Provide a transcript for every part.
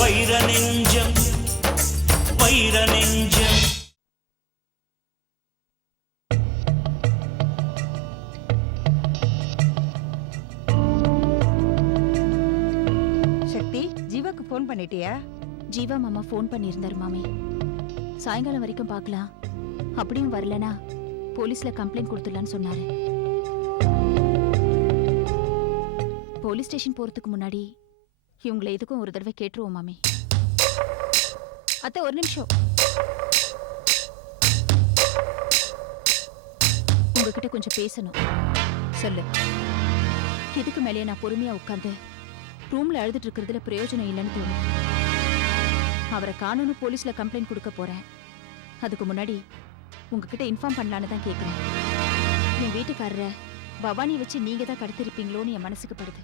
வைர நெஞ்சம் வைர நெஞ்சம். சக்தி, ஜீவாக்கு போன் பண்ணிட்டியா? ஜீவா மாமா போன் பண்ணியிருந்தாரு மாமி. சாயங்காலம் வரைக்கும் பார்க்கலாம், அப்படியும் வரலனா போலீஸ்ல கம்ப்ளைண்ட் கொடுத்துடலான்னு சொன்னாரு. போலீஸ் ஸ்டேஷன் போறதுக்கு முன்னாடி இவங்களை எதுக்கும் ஒரு தடவை கேட்டுருவோம் மாமி. அத்தை ஒரு நிமிஷம், உங்ககிட்ட கொஞ்சம் பேசணும். சொல்லு. இதுக்கு மேலே நான் பொறுமையா உட்கார்ந்து ரூம்ல அழுதுட்டு இருக்கிறதுல பிரயோஜனம் இல்லைன்னு தோணும். அவரை காணும்னு போலீஸ்ல கம்ப்ளைண்ட் கொடுக்க போறேன். அதுக்கு முன்னாடி உங்ககிட்ட இன்ஃபார்ம் பண்ணலான்னு தான் கேட்கிறேன். என் வீட்டுக்காரரை பவானி வச்சு நீங்க தான் கடத்திருப்பீங்களோன்னு என் மனசுக்கு படுது.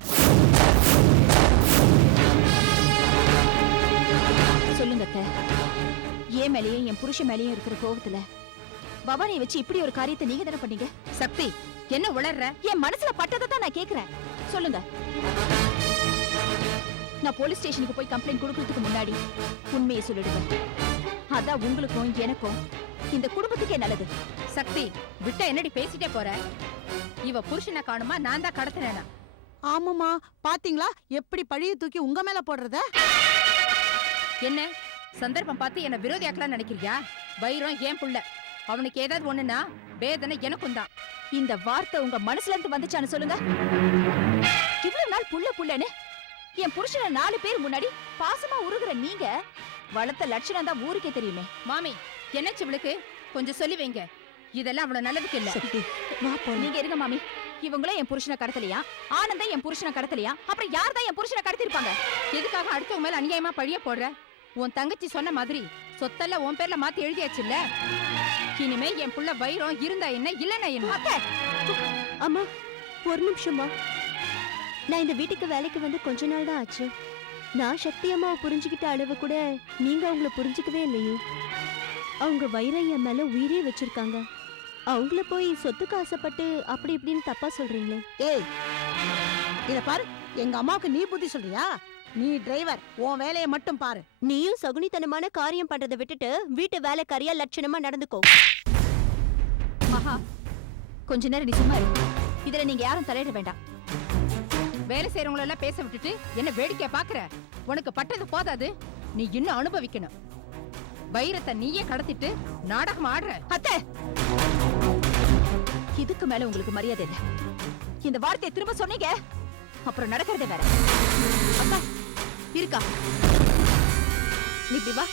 சொல்லுங்க அத்தை, என் மேலேயும் என் புருஷன் மேலேயும் இருக்கிற கோபத்துல பவானியை வச்சு இப்படி ஒரு காரியத்தை நீங்க தானே பண்ணீங்க? சக்தி, என்ன உளர்ற? என் மனசுல பட்டதை தான் நான் கேக்குறேன். சொல்லுங்க. நான் போலீஸ் ஸ்டேஷனுக்கு போய் கம்ப்ளைண்ட் கொடுக்கறதுக்கு முன்னாடி உண்மையை சொல்லிடுவேன். அதான் உங்களுக்கும் எனக்கும் இந்த குடும்பத்துக்கே நல்லது. சக்தி, விட்ட என்னடி பேசிட்டே போற? இவ புருஷனை காணுமா, நான் தான் கடத்தினேனா? ஆமாமா, பாத்தீங்களா எப்படி பழிய தூக்கி உங்க மேல போடுறத? என்ன சந்தர்ப்பம் பார்த்து என்ன விரோதியாக்கலாம் நினைக்கிறியா? வைரம் ஏன் புள்ள, அவனுக்கு ஏதாவது ஒண்ணுனா வேதனை எனக்கும் தான். இந்த வார்த்தை உங்க மனசுல இருந்து வந்துச்சான்னு சொல்லுங்க. இவ்வளவு நாள் புள்ள புள்ளன்னு என் புருஷனை 4 பேர் முன்னாடி பாசமா உருகுற நீங்க வளர்த்த லட்சணம் தான் ஊருக்கே தெரியுமே. மாமி, என்ன சிவளுக்கு கொஞ்சம் சொல்லி வைங்க. இதெல்லாம் அவ்வளவு நல்லதுக்கு இல்ல. நீங்க இருங்க மாமி. இவங்களும் என் புருஷனை கடத்தலையா, ஆனந்தம் என் புருஷனை கடத்தலையா, அப்புறம் யார் தான் என் புருஷனை கடத்திருப்பாங்க? எதுக்காக அடுத்தவங்க மேல அநியாயமா பழிய போடுற? உன் தங்கச்சி சொன்ன மாதிரி சொத்தெல்லாம் உன் பேர்ல மாத்தி எழுதியாச்சுல்ல. இனிமே என் புள்ள வைரம் இருந்தா என்ன, இல்லன்னா என்ன? அம்மா ஒரு நிமிஷமா, நான் இந்த வீட்டுக்கு வேலைக்கு வந்து கொஞ்ச நாள் தான் ஆச்சு. நான் சக்தி அம்மாவை புரிஞ்சுக்கிட்ட அளவு கூட நீங்க அவங்கள புரிஞ்சுக்கவே இல்லையே. அவங்க வைரைய மேல உயிரே வச்சிருக்காங்க. அவங்கள போய் சொத்துக்கு ஆசைப்பட்டு அப்படி இப்படின்னு தப்பா சொல்றீங்களே. ஏய், இத பாரு, எங்க அம்மாவுக்கு நீ புத்தி சொல்றியா? நீ டிரைவர், உன் வேலையை மட்டும் பாரு. நீயும் சகுனித்தனமான காரியம் பண்றதை விட்டுட்டு வீட்டு வேலைக்காரியா லட்சணமா நடந்துக்கோ. மகா, கொஞ்ச நேரம் நீ சும்மா இரு. இதுல நீங்க யாரும் தலையிட வேண்டாம். வேலை செய்யறவங்கள எல்லாம் பேச விட்டுட்டு என்ன வேடிக்கை பாக்குற? உனக்கு பட்டது போதாது, நீ இன்னும் அனுபவிக்கணும். வைரத்தை நீயே கடத்திட்டு நாடகம் ஆடுற. அத்தை, இதுக்கு மேல உங்களுக்கு மரியாதை இல்ல. இந்த வார்த்தையை திரும்ப சொன்னீங்க, அப்புறம் நடக்கிறதே வேற. அக்கா இருக்கா? நீ இப்படி வா.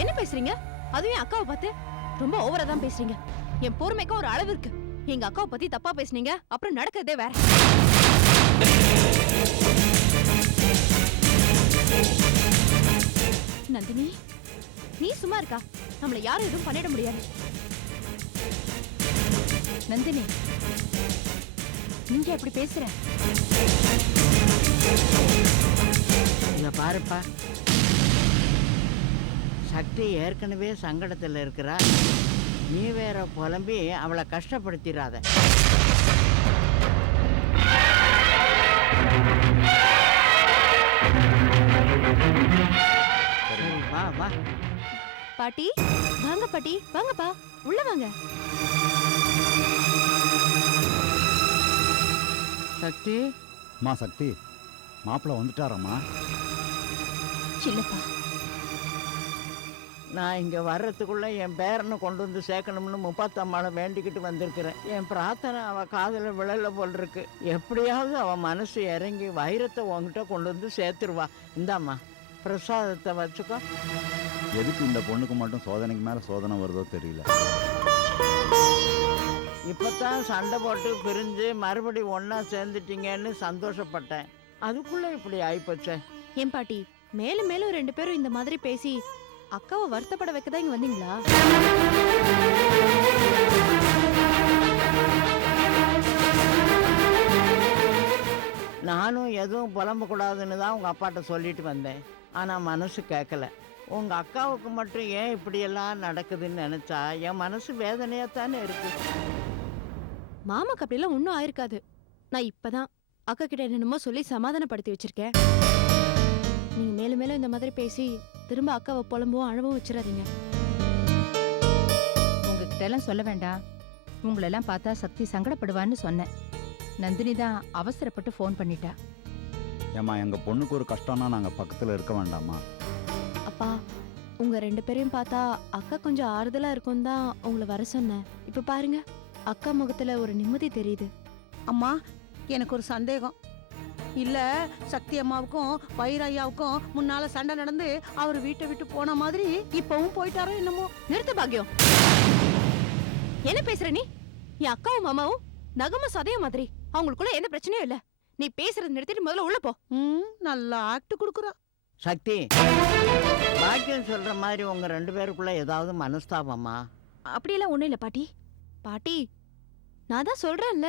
என்ன பேசுறீங்க? அதுவும் அக்காவை பார்த்து ரொம்ப ஓவரா தான் பேசுறீங்க. என் பொறுமைக்கு ஒரு அளவு இருக்கு. எங்க அக்காவை பத்தி தப்பா பேசுனீங்க, அப்புறம் நடக்கிறதே வேற. நந்தினி, நீ சும்மா இருக்கா? நம்மள யாரும் எதுவும் பண்ணிட முடியாது. நந்தினி, நீங்க எப்படி பேசுற? இங்க பாருப்பா, சக்தி ஏற்கனவே சங்கடத்தில் இருக்கிறா. நீ வேற புலம்பி அவளை கஷ்டப்படுத்திடாத. வா வா. பாட்டி வாங்க, பாட்டி வாங்கப்பா, உள்ள வாங்க. சக்தி, மா சக்தி, மாப்பிள்ள வந்துட்டாரம்மா. இல்லப்பா, நான் இங்கே வர்றதுக்குள்ளே என் பேரனை கொண்டு வந்து சேர்க்கணும்னு 30 வேண்டிக்கிட்டு வந்திருக்கிறேன். என் பிரார்த்தனை அவள் காதில் விழல போல் இருக்கு. எப்படியாவது அவள் மனசு இறங்கி வைரத்தை உங்ககிட்ட கொண்டு வந்து சேர்த்துருவா. இந்தாம்மா பிரசாதத்தை வச்சுக்கோ. எதுக்கு இந்த பொண்ணுக்கு மட்டும் சோதனைக்கு மேலே சோதனை வருதோ தெரியல. இப்போத்தான் சண்டை போட்டு பிரிஞ்சு மறுபடி ஒன்றா சேர்ந்துட்டீங்கன்னு சந்தோஷப்பட்டேன். அதுக்குள்ளே இப்படி ஆயிப்போச்சே. ஏன் பாட்டி, மேலும் மேலும் 2 பேரும் இந்த மாதிரி பேசி அக்காவை வருத்தப்பட வைக்கதான் இங்க வந்தீங்களா? நானும் எதுவும் புலம்பக்கூடாதுன்னு தான் உங்கள் அப்பாட்ட சொல்லிட்டு வந்தேன். ஆனால் மனசு கேட்கல. உங்கள் அக்காவுக்கு மட்டும் ஏன் இப்படியெல்லாம் நடக்குதுன்னு நினச்சா என் மனசு வேதனையாக தானே இருக்கு. மாமாக்கு அப்படிலாம் ஒன்றும் ஆயிருக்காது. நான் இப்பதான் அக்கா கிட்ட என்னென்னமோ சொல்லி சமாதானப்படுத்தி வச்சிருக்கேன். நீங்க மேலும் மேலும் இந்த மாதிரி பேசி திரும்ப அக்காவை புலம்பவும் அழவும் வச்சிடாதீங்க. உங்ககிட்ட எல்லாம் சொல்ல வேண்டாம். உங்களெல்லாம் பார்த்தா சக்தி சங்கடப்படுவான்னு சொன்னேன். நந்தினி தான் அவசரப்பட்டு ஃபோன் பண்ணிட்டா. ஏம்மா எங்கள் பொண்ணுக்கு ஒரு கஷ்டம்னா நாங்கள் பக்கத்தில் இருக்க வேண்டாமா? அப்பா, உங்க 2 பேரையும் பார்த்தா அக்கா கொஞ்சம் ஆறுதலா இருக்கும் தான் உங்களை வர சொன்னேன். இப்ப பாருங்க, அக்கா முகத்துல ஒரு நிம்மதி தெரியுது. அம்மா எனக்கு ஒரு சந்தேகம். இல்ல சக்தி அம்மாவுக்கும் வைரையாவுக்கும் முன்னால சண்டை நடந்து அவர் வீட்டை விட்டு போன மாதிரி இப்பவும் போயிட்டாரோ என்னமோ. நிறுத்து பாக்கியம். என்ன பேசுற நீ? என் அக்காவும் மாமாவும் நகம சதைய மாதிரி. அவங்களுக்குள்ள எந்த பிரச்சனையும் இல்ல. நீ பேசுறது நிறுத்திட்டு முதல்ல உள்ள போ. நல்லா ஆக்ட் குடுக்குறா. சக்தி, பாக்கியம் சொல்ற மாதிரி உங்க 2 பேருக்குள்ள ஏதாவது மனஸ்தாபமா? அப்படியெல்லாம் ஒண்ணும் இல்ல பாட்டி. பாட்டி, நான் தான் சொல்றேன்ல,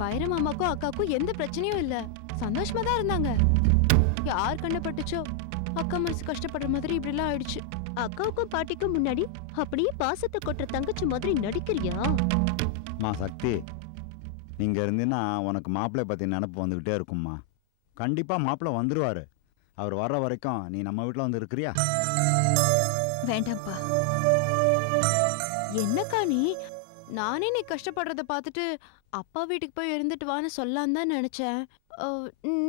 வைர மாமாக்கும் அக்காவுக்கும் எந்த பிரச்சனையும் இல்ல. சந்தோஷமா தான் இருந்தாங்க. யார் கண்ணப்பட்டுச்சோ அக்கா மனசு கஷ்டப்படுற மாதிரி இப்படி எல்லாம் ஆயிடுச்சு. அக்காவுக்கும் பாட்டிக்கும் முன்னாடி அப்படியே பாசத்தை கொட்டுற தங்கச்சி மாதிரி நடிக்கிறியா? மா சக்தி, நீங்கள் இருந்தீங்கன்னா உனக்கு மாப்பிள்ளை பற்றி நினப்பு வந்துக்கிட்டே இருக்கும்மா. கண்டிப்பாக மாப்பிள்ளை வந்துடுவார். அவர் வர்ற வரைக்கும் நீ நம்ம வீட்டில் வந்து இருக்கிறியா? வேண்டாம்ப்பா. என்னக்கா நீ? நானே நீ கஷ்டப்படுறத பார்த்துட்டு அப்பா வீட்டுக்கு போய் இருந்துட்டு வான்னு சொல்லலாம் தான் நினைச்சேன்.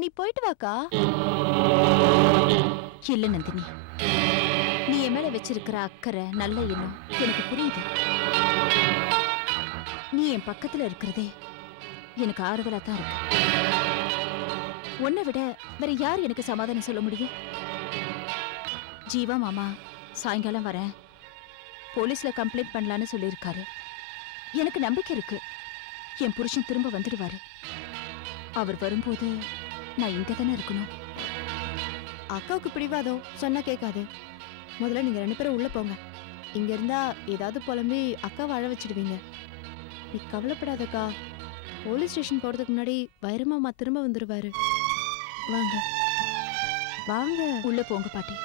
நீ போயிட்டு வாக்கா. இல்ல நந்தினி, நீ என் மேல வச்சிருக்கிற அக்கறை நல்ல எண்ணம் எனக்கு புரியுது. நீ என் பக்கத்துல இருக்கிறதே எனக்கு ஆறுதலா தான் இருக்கு. உன்னை விட வேற யார் எனக்கு சமாதானம் சொல்ல முடியும்? ஜீவா மாமா சாயங்காலம் வரேன், போலீஸ்ல கம்ப்ளைண்ட் பண்ணலான்னு சொல்லியிருக்காரு. எனக்கு நம்பிக்கை இருக்கு, என் புருஷன் திரும்ப வந்துடுவாரு. அவர் வரும்போது நான் இங்க தானே இருக்கணும். அக்காவுக்கு பிடிவாதம் சொன்னா கேட்காது. முதல்ல நீங்க 2 பேரும் உள்ள போங்க. இங்க இருந்தா ஏதாவது புலம்பி அக்காவை அழ வச்சிடுவீங்க. நீ கவலைப்படாதக்கா. போலீஸ் ஸ்டேஷன் போறதுக்கு முன்னாடி வைரமாமா திரும்ப வந்துருவாரு. வாங்க வாங்க. உள்ள போங்க பாட்டி.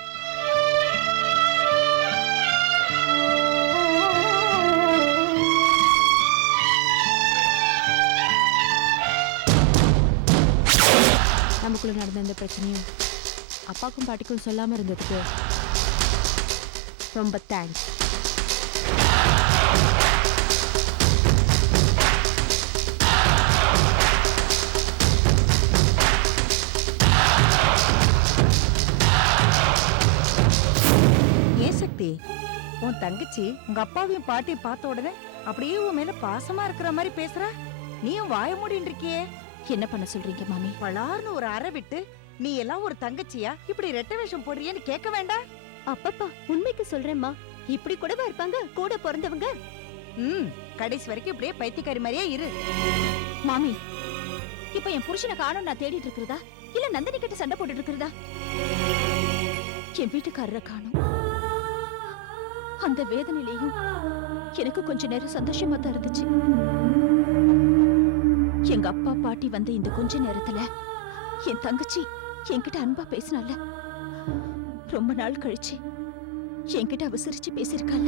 நமக்குள்ள நடந்த இந்த பிரச்சனையும் அப்பாக்கும் பாட்டிக்கும் சொல்லாம இருந்ததுக்கு ரொம்ப தேங்க்ஸ். ஏன் சக்தி, உன் தங்கச்சி உங்க அப்பாவையும் பாட்டியும் பார்த்த உடனே அப்படியே உன் மேல பாசமா இருக்கிற மாதிரி பேசுற. நீயும் வாய மூடின்னு இருக்கியே. என்ன பண்ண சொல்றீங்க மாமி? பலார்னு ஒரு அறை விட்டு நீ எல்லாம் ஒரு தங்கச்சியா இப்படி ரெட்டை வேஷம் போடுறியன்னு கேட்க வேண்டாம். அப்பப்பா, உண்மைக்கு சொல்றேம்மா. இப்படி கூடவா இருப்பாங்க கூட பிறந்தவங்க? கடைசி வரைக்கும் இப்படியே பைத்தியக்காரி மாதிரியே இரு. மாமி, இப்ப என் புருஷனை காணோம் நான் தேடிட்டு இருக்கிறதா இல்ல நந்தினி கிட்ட சண்டை போட்டுட்டு இருக்கிறதா? என் வீட்டுக்காரரை காணோம். அந்த வேதனையிலையும் எனக்கு கொஞ்ச நேரம் சந்தோஷமா தான் இருந்துச்சு. எங்க அப்பா பாட்டி வந்த இந்த கொஞ்ச நேரத்துல என் தங்கச்சி என்கிட்ட அன்பா பேசினால, ரொம்ப நாள் கழிச்சு என்கிட்ட அவ சிரிச்சு பேசிருக்கால,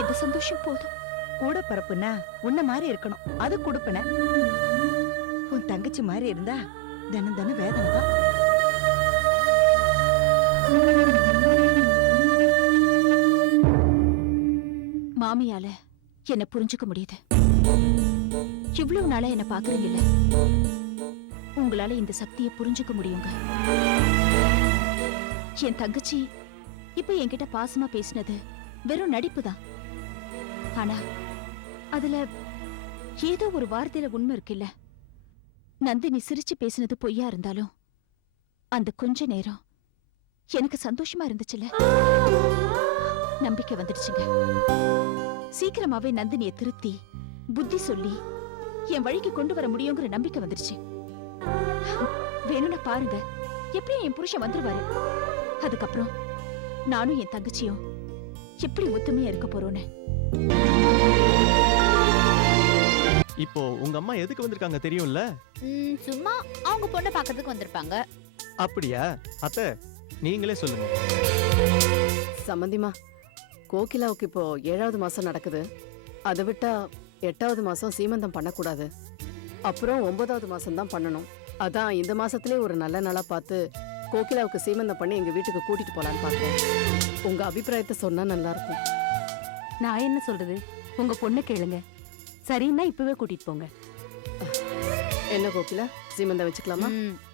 இந்த சந்தோஷம் போதும். கூட பரப்புனா உன்ன மாதிரி இருக்கணும், அது கொடுப்பன. உன் தங்கச்சி மாதிரி இருந்தா தினம் தினம் வேதனை தான். மாமியால என்ன புரிஞ்சுக்க முடியுது. இவ்வளவு நாளா என்ன பாக்குறீங்கல்ல, உங்களால இந்த சக்தியை புரிஞ்சுக்க முடியுங்க. என் தங்கச்சி இப்ப என்கிட்ட பாசமா பேசினது வெறும் நடிப்பு தான். ஆனா அதுல ஏதோ ஒரு வார்த்தையில உண்மை இருக்குல்ல. நந்தினி சிரிச்சு பேசினது பொய்யா இருந்தாலும் அந்த கொஞ்ச நேரம் எனக்கு சந்தோஷமா இருந்துச்சுல்ல, நம்பிக்கை வந்துடுச்சுங்க. சீக்கிரமாவே நந்தினியை திருத்தி புத்தி சொல்லி என் வழிக்கு கொண்டு வர முடியுங்கிற நம்பிக்கை வந்துருச்சு. வேணும்னா பாருங்க, எப்படியும் என் புருஷன் வந்துருவாரு. அதுக்கப்புறம் நானும் என் தங்கச்சியும் எப்படி ஒத்துமையா இருக்க போறோன்னு. இப்போ உங்க அம்மா எதுக்கு வந்திருக்காங்க தெரியும்ல? சும்மா அவங்க பொண்ணை பார்க்கிறதுக்கு வந்திருப்பாங்க. அப்படியா? அத்தை நீங்களே சொல்லுங்க. சம்மந்திமா, கோகிலாவுக்கு இப்போ 7வது மாசம் நடக்குது. அதை விட்டா 8வது மாசம் சீமந்தம் பண்ணக்கூடாது, அப்புறம் 9வது மாசம் தான் பண்ணணும். அதான் இந்த மாசத்திலே ஒரு நல்ல நாளா பார்த்து கோகிலாவுக்கு சீமந்தம் பண்ணி எங்க வீட்டுக்கு கூட்டிட்டு போலான்னு பார்க்கிறேன். உங்க அபிப்பிராயத்தை சொன்னா நல்லா இருக்கும். நான் என்ன சொல்றது, உங்க பொண்ணு கேளுங்க. சரின்னா இப்பவே கூட்டிட்டு போங்க. என்ன கோகிலா, சீமந்தம் வச்சுக்கலாமா?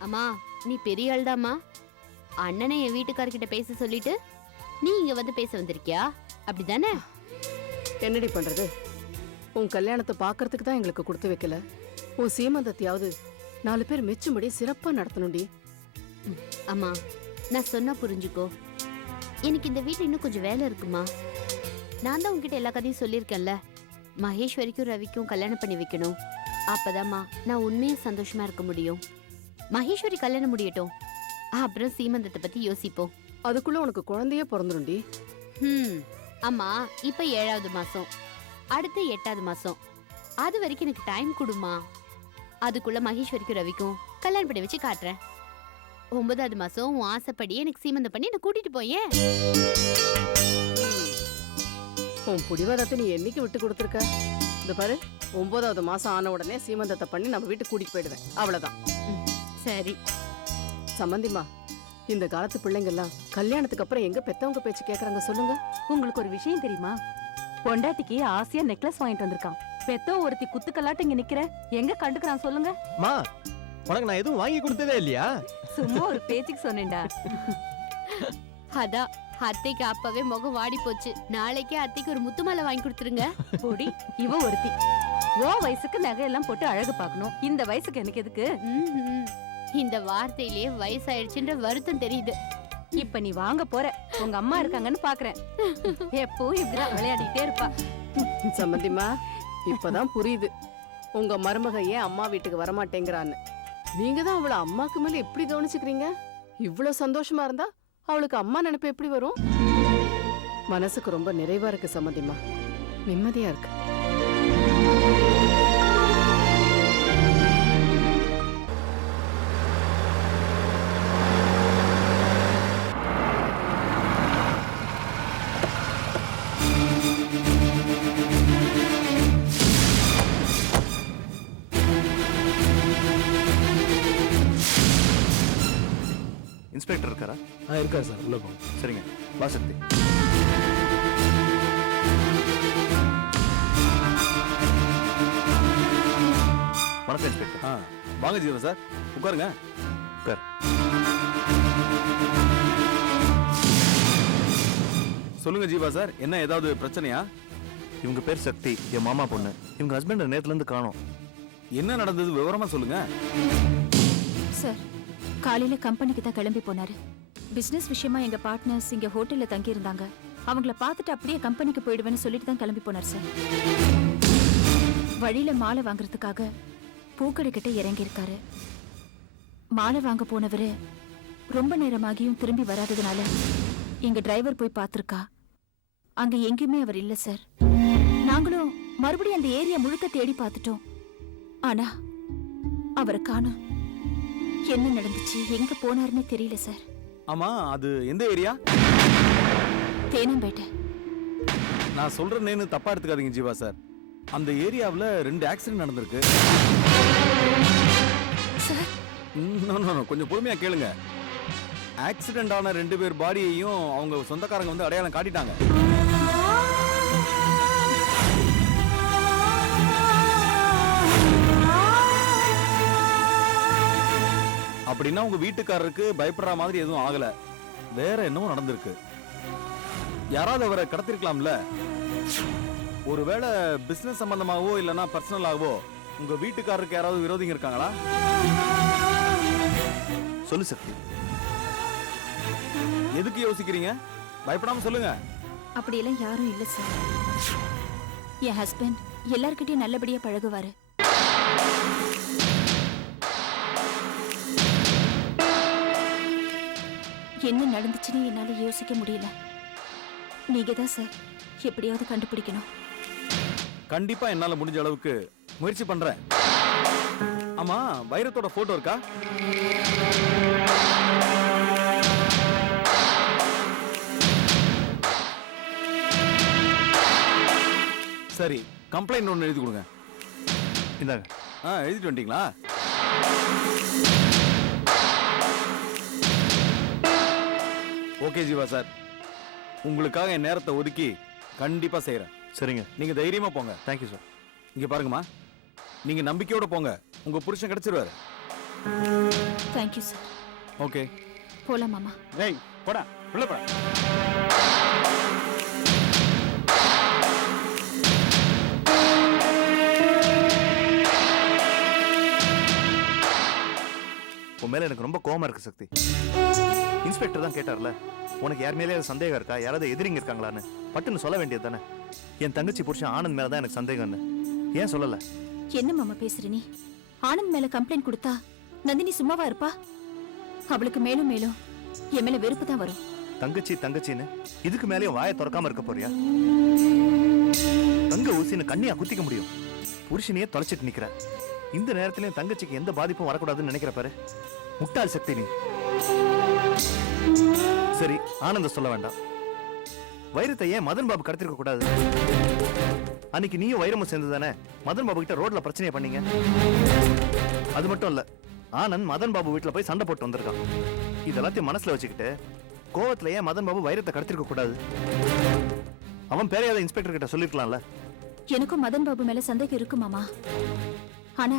அம்மா நீ பெரிய ஆள்தாம்மா. அண்ணனை என் வீட்டுக்காரர்கிட்ட பேச சொல்லிட்டு நீ இங்க வந்து பேச வந்திருக்கியா? அப்படிதானே? என்னடி பண்றது, உன் கல்யாணத்தை பார்க்கறதுக்கு தான் எங்களுக்கு கொடுத்து வைக்கல. உன் சீமந்தத்தையாவது 4 பேர் மெச்சும்படி சிறப்பா நடத்தணும்டி. அம்மா நான் சொன்னா புரிஞ்சுக்கோ. எனக்கு இந்த வீட்டுல இன்னும் கொஞ்சம் வேலை இருக்குமா. நான் தான் உங்ககிட்ட எல்லா கதையும் சொல்லியிருக்கேன்ல. மகேஸ்வரிக்கும் ரவிக்கும் கல்யாணம் பண்ணி வைக்கணும். அப்பதாம்மா நான் உண்மையா சந்தோஷமா இருக்க முடியும். மகேஸ்வரி கல்யாணம் முடியட்டும், அப்புறம் சீமந்தத்தை பத்தி யோசிப்போம். அதுக்குள்ள உனக்கு குழந்தையே பிறந்துடும்டி. அம்மா இப்ப 7வது மாசம், அடுத்து 8வது மாசம், அது வரைக்கும் எனக்கு டைம் கொடுமா. அதுக்குள்ள மகேஸ்வரிக்கும் ரவிக்கும் கல்யாணம் பண்ணி வச்சு காட்டுறேன். 9வது மாசம் உன் ஆசைப்படி எனக்கு சீமந்தம் பண்ணி என்ன கூட்டிட்டு போயேன். உன் புடிவாதத்தை நீ என்னைக்கு விட்டு கொடுத்துருக்க? இந்த பாரு, 9வது மாசம் ஆன உடனே சீமந்தத்தை பண்ணி நம்ம வீட்டுக்கு கூட்டிட்டு போயிடுவேன். அவ்வளவுதான். சரி சம்பந்திமா, இந்த காலத்து பிள்ளைங்க எல்லாம் கல்யாணத்துக்கு அப்புறம் எங்க பெத்தவங்க பேச்சு கேக்குறாங்க சொல்லுங்க. உங்களுக்கு ஒரு விஷயம் தெரியுமா? பொண்டாட்டிக்கு ஆசையா நெக்லஸ் வாங்கிட்டு வந்திருக்கான். பெத்தோ ஒருத்தி குத்துக்கலாட்டு இங்க நிக்கிற, எங்க கண்டுக்கிறான் சொல்லுங்க. மா உனக்கு நான் எதுவும் வாங்கி கொடுத்ததே இல்லையா? சும்மா ஒரு பேச்சுக்கு சொன்னேன்டா. அதான் அத்தைக்கு அப்பவே முகம் வாடி போச்சு. நாளைக்கே அத்தைக்கு ஒரு முத்துமாலை வாங்கி கொடுத்துருங்க. பொடி இவ ஒருத்தி. ஓ வயசுக்கு நகையெல்லாம் போட்டு அழகு பார்க்கணும், இந்த வயசுக்கு எனக்கு எதுக்கு? இந்த வார்த்தையிலேயே வயசாயிடுச்சுன்ற வருத்தம் தெரியுது. இப்ப நீ வாங்க போற, உங்க அம்மா இருக்காங்கன்னு பாக்குறேன். எப்பவும் இப்படிதான் விளையாடிட்டே இருப்பா. சம்பந்திமா, இப்பதான் புரியுது உங்க மருமக ஏன் அம்மா வீட்டுக்கு வரமாட்டேங்கிறான்னு. நீங்க தான் அவளை அம்மாக்கு மேல எப்படி கவனிச்சுக்கிறீங்க. இவ்வளவு சந்தோஷமா இருந்தா அவளுக்கு அம்மா நினைப்பு எப்படி வரும்? மனசுக்கு ரொம்ப நிறைவா இருக்கு சம்பந்திமா, நிம்மதியா இருக்கு. இன்ஸ்பெக்டர் இருக்காரா? இருக்காரு சார், உள்ள போங்க. சரிங்க, வா சக்தி. வணக்கம் இன்ஸ்பெக்டர். வாங்க ஜீவன் சார், உட்காருங்க. உட்கார். சொல்லுங்க ஜீவா சார், என்ன ஏதாவது பிரச்சனையா? இவங்க பேர் சக்தி, என் மாமா பொண்ணு. இவங்க ஹஸ்பண்ட் நேத்துல இருந்து காணோம். என்ன நடந்தது விவரமா சொல்லுங்க. சார், காலையில கம்பெனிக்கு தான் கிளம்பி போனாரு. பிசினஸ் விஷயமா எங்க பார்ட்னர்ஸ் இங்க ஹோட்டல்ல தங்கி இருந்தாங்க. அவங்கள பார்த்துட்டு அப்படியே கம்பெனிக்கு போயிடுவேன்னு சொல்லிட்டு தான் கிளம்பி போனார் சார். வழியில மாலை வாங்குறதுக்காக பூக்கடை கிட்ட இறங்கி இருக்காரு. மாலை வாங்க போனவரு ரொம்ப நேரமாகியும் திரும்பி வராததுனால எங்க டிரைவர் போய் பார்த்திருக்கா. அங்க எங்கேயுமே அவர் இல்ல சார். நாங்களும் மறுபடியும் அந்த ஏரியா முழுக்க தேடி பார்த்துட்டோம். ஆனா அவரை காணோம். என்ன நடந்துச்சு, எங்க போனாருன்னு தெரியல சார். ஆமா, அது எந்த ஏரியா? தேனம்பேட்டை. நான் சொல்றேன்னு தப்பா எடுத்துக்காதீங்க ஜீவா சார். அந்த ஏரியாவில் 2 ஆக்சிடென்ட் நடந்திருக்கு. கொஞ்சம் பொறுமையா கேளுங்க. ஆக்சிடென்ட் ஆன 2 பேர் பாடியையும் அவங்க சொந்தக்காரங்க வந்து அடையாளம் காட்டிட்டாங்க. அப்படின்னா உங்க வீட்டுக்காரருக்கு பயப்படுற மாதிரி எதுவும் ஆகல, வேற என்னவோ நடந்திருக்கு. யாராவது அவரை கடத்திருக்கலாம்ல. ஒருவேளை பிசினஸ் சம்பந்தமாகவோ இல்லைன்னா பர்சனலாகவோ உங்க வீட்டுக்காரருக்கு யாராவது விரோதிங்க இருக்காங்களா? சொல்லு சக்தி. எதுக்கு யோசிக்கிறீங்க? பயப்படாம சொல்லுங்க. அப்படியெல்லாம் யாரும் இல்ல சார். என் ஹஸ்பண்ட் எல்லார்கிட்டயும் நல்லபடியா பழகுவாரு. என்ன நடந்துச்சுன்னு என்னால யோசிக்க முடியல. நீங்க தான் சார் எப்படியாவது கண்டுபிடிக்கணும். கண்டிப்பா என்னால முடிஞ்ச அளவுக்கு முயற்சி பண்றேன். ஆமா, வைரத்தோட போட்டோ இருக்கா? சரி, கம்ப்ளைண்ட் ஒன்று எழுதி கொடுங்க. இந்தாங்க. எழுதிட்டு வந்துட்டீங்களா? ஓகே ஜீவா சார், உங்களுக்காக என் நேரத்தை ஒதுக்கி கண்டிப்பா செய்யறேன். சரிங்க. நீங்க தைரியமா போங்க. Thank you sir. இங்க பாருங்கம்மா, நீங்க நம்பிக்கையோட போங்க, உங்க புருஷன் கிடைச்சிருவாரு. Thank you sir. ஓகே போலாம் மாமா. ஏய் போடா உள்ள போடா. உன் மேல எனக்கு ரொம்ப கோவமா இருக்கு சக்தி. இன்ஸ்பெக்டர் தான் கேட்டார்ல, உனக்கு யார் மேலே சந்தேகம் இருக்கா, யாராவது எதிரிங்க இருக்காங்களான்னு பட்டுன்னு சொல்ல வேண்டியது தானே. என் தங்கச்சி புருஷன் ஆனந்த் மேல தான் எனக்கு சந்தேகம்னு ஏன் சொல்லல? என்ன மாமா பேசுற நீ? ஆனந்த் மேல கம்ப்ளைண்ட் கொடுத்தா நந்தினி சும்மாவா இருப்பா? அவளுக்கு மேலும் மேலும் என் மேல வெறுப்பு தான் வரும். தங்கச்சி தங்கச்சின்னு இதுக்கு மேலேயும் வாயை திறக்காம இருக்க போறியா? தங்க ஊசின்னு கண்ணியா குத்திக்க முடியும். புருஷனையே தொலைச்சிட்டு நிக்கிற இந்த நேரத்திலயும் தங்கச்சிக்கு எந்த பாதிப்பும் வரக்கூடாதுன்னு நினைக்கிற பாரு. முட்டாள் சக்தி நீ. சரி, ஆனந்த சொல்ல வேண்டாம். வைரத்தை ஏன் மதன் பாபு கடத்திருக்க கூடாது? அன்னைக்கு நீயும் வைரமும் சேர்ந்து தானே மதன் பாபு கிட்ட ரோட்ல பிரச்சனையை பண்ணீங்க. அது மட்டும் இல்ல, ஆனந்த் மதன் பாபு வீட்டுல போய் சண்டை போட்டு வந்திருக்கான். இதெல்லாத்தையும் மனசுல வச்சுக்கிட்டு கோவத்துல ஏன் மதன் பாபு வைரத்தை கடத்திருக்க கூடாது? அவன் பேரையாத இன்ஸ்பெக்டர் கிட்ட சொல்லிருக்கலாம்ல. எனக்கும் மதன் பாபு மேல சந்தேகம் இருக்கு மாமா. ஆனா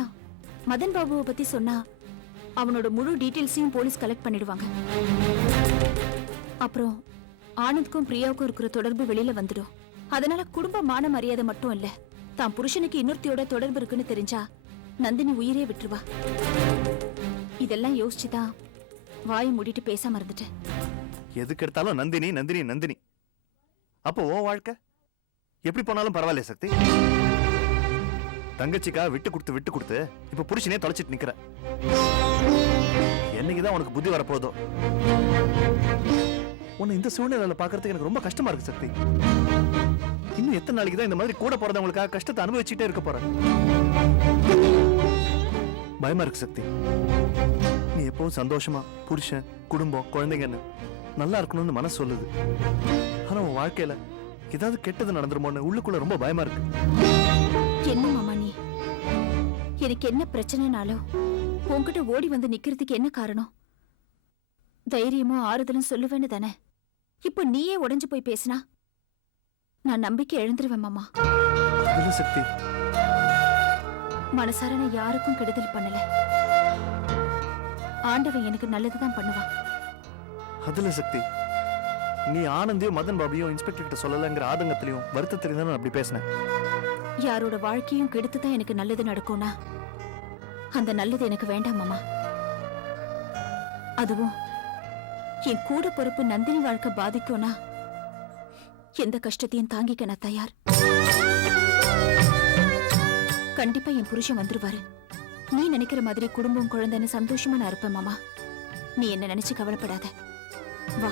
மதன் பாபுவை பத்தி சொன்னா அவனோட முழு டீடைல்ஸையும் போலீஸ் கலெக்ட் பண்ணிடுவாங்க. அப்புறம் ஆனந்த்க்கும் பிரியாவுக்கும் இருக்கிற தொடர்பு வெளியில வந்துடும். அதனால குடும்ப மான மரியாதை மட்டும் இல்ல, தான் புருஷனுக்கு இன்னொருத்தியோட தொடர்பு இருக்குன்னு தெரிஞ்சா நந்தினி உயிரே விட்டுருவா. இதெல்லாம் யோசிச்சுதான் வாய் மூடிட்டு பேசாம இருந்துட்டேன். எதுக்கு எடுத்தாலும் நந்தினி நந்தினி நந்தினி. அப்போ உன் வாழ்க்கை எப்படி போனாலும் பரவாயில்ல சக்தி. தங்கச்சிக்கா விட்டு கொடுத்து இப்ப புருஷனே தொலைச்சிட்டு நிக்கிற. என்னைக்குதான் உனக்கு புத்தி வரப்போதோ. உன்னை இந்த சூழ்நிலையில பாக்குறதுக்கு எனக்கு ரொம்ப கஷ்டமா இருக்கு சக்தி. இன்னும் எத்தனை நாளைக்கு தான் இந்த மாதிரி கூட போறவங்களுக்காக கஷ்டத்தை அனுபவிச்சுட்டே இருக்க போற? பயமா இருக்கு சக்தி. நீ எப்பவும் சந்தோஷமா புருஷன் குடும்பம் குழந்தைங்கன்னு நல்லா இருக்கணும்னு மனசு சொல்லுது. ஆனா உன் வாழ்க்கையில ஏதாவது கெட்டது நடந்துருமோன்னு உள்ளுக்குள்ள ரொம்ப பயமா இருக்கு. என்ன மாமா நீ? எனக்கு என்ன பிரச்சனைனாலும் உன்கிட்ட ஓடி வந்து நிக்கிறதுக்கு என்ன காரணம்? தைரியமும் ஆறுதலும் சொல்லுவேன்னு தானே. இப்ப நீயே உடைஞ்சு போய் பேசினா நான் நம்பிக்கை எழுந்துருவேன் மாமா. சக்தி, மனசார நான் யாருக்கும் கெடுதல் பண்ணல. ஆண்டவன் எனக்கு நல்லதுதான் பண்ணுவான். அதுல சக்தி, நீ ஆனந்தியும் மதன் பாபியும் இன்ஸ்பெக்டர் கிட்ட சொல்லலங்கிற ஆதங்கத்திலையும் வருத்தத்திலையும் தான் அப்படி பேசினேன். யாரோட வாழ்க்கையும் கெடுத்துதான் எனக்கு நல்லது நடக்கும்னா அந்த நல்லது எனக்கு வேண்டாம் மாமா. அதுவும் என் கூட பொறுப்பு நந்தினி வாழ்க்கை பாதிக்கும்னா எந்த கஷ்டத்தையும் தாங்கிக்க நான் தயார். கண்டிப்பா என் புருஷன் வந்துருவாரு. நீ நினைக்கிற மாதிரி குடும்பம் குழந்தைன்னு சந்தோஷமா நான் இருப்பேன் மாமா. நீ என்ன நினைச்சு கவலைப்படாத. வா.